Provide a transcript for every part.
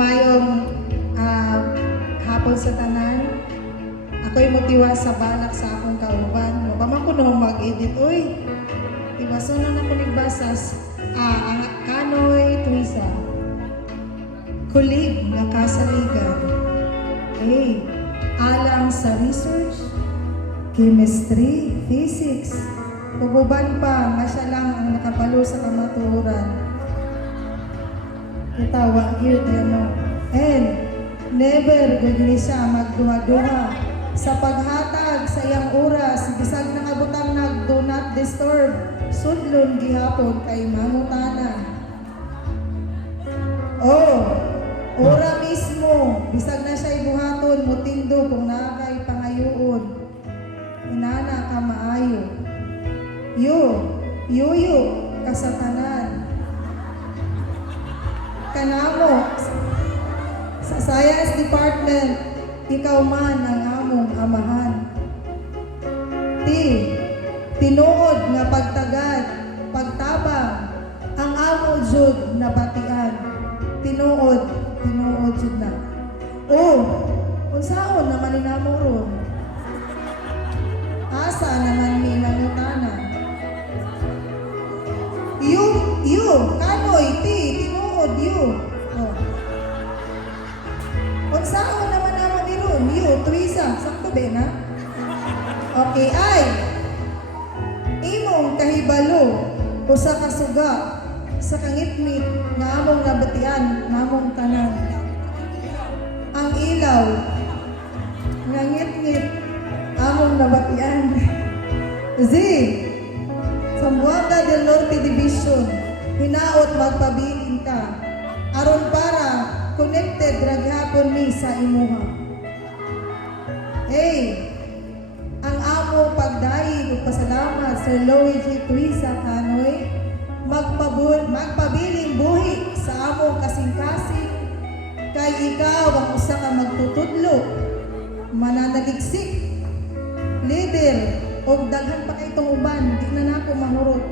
Mayong hapon sa tanan. Ako'y motiwa sa balak sa akong kauban. Mapaman ko nung mag-edit. Uy, tiwaso na ako nagbasas. Ang Kanoy Tuisa. Kulig nga kasaligan. Alang sa research, chemistry, physics. Puguban pa, nga siya lang ang nakapalo sa kamaturan. Kitawa, yun, and never gagini siya magduha-duha sa paghatag sa iyang oras, bisag nakabutang do not disturb, sudlon gihapon kay mangutana. Ora mismo, bisag na siya ibuhaton, mutindo kung nakay pangayoon. Inana ka maayo. Yuyo, kasatanan. Kanamo, sa Science Department, ikaw man ang among amahan. Tinuod nga pagtagad, pagtabang, ang amo jud na batian. Tinuod jud na. Unsaon naman ni namo ron? Asa naman ni nangutana? Kanoy, tinuod, Unsaon naman namo ni ron? Tuisa, sakto ba na? Okay, ay, imong kahibalo, usa ka suga, sa kangitmit, nga among nabatian, namong tanan. Ang ilaw, nga ngit-ngit, among nabatian. Zamboanga del Norte Division, hinaot magpabilin ka, aron para connected raghapon mi sa imuha. Ang amo pagdayeg ug pasalamat sa Luigi Tuisa Kanoy, magpabiling buhi sa among kasing-kasing, kay ikaw ang usa ka magtutudlo, mananaligsik, leader, og daghan pa kay itong uban, di na nako mahurot.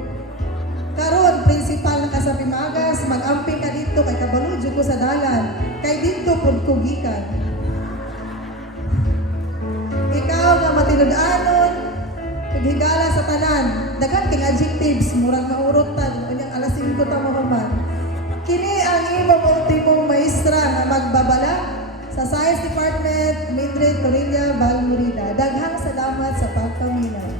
Karon, principal na ka sa Pimagas, mag-amping ka dito kay kabaludyo ko sa dalan, kay dito pud ko gikan. Ikaw nga matinud-anon, paghigala sa tanan, daghan king adjectives, murag maurotan, unyang alas 5 ta mo man. Kini ang imong ultimong maestra nga magbabala sa Science Department, Mildred Torilla Balmurida. Daghang salamat sa pagpaminaw.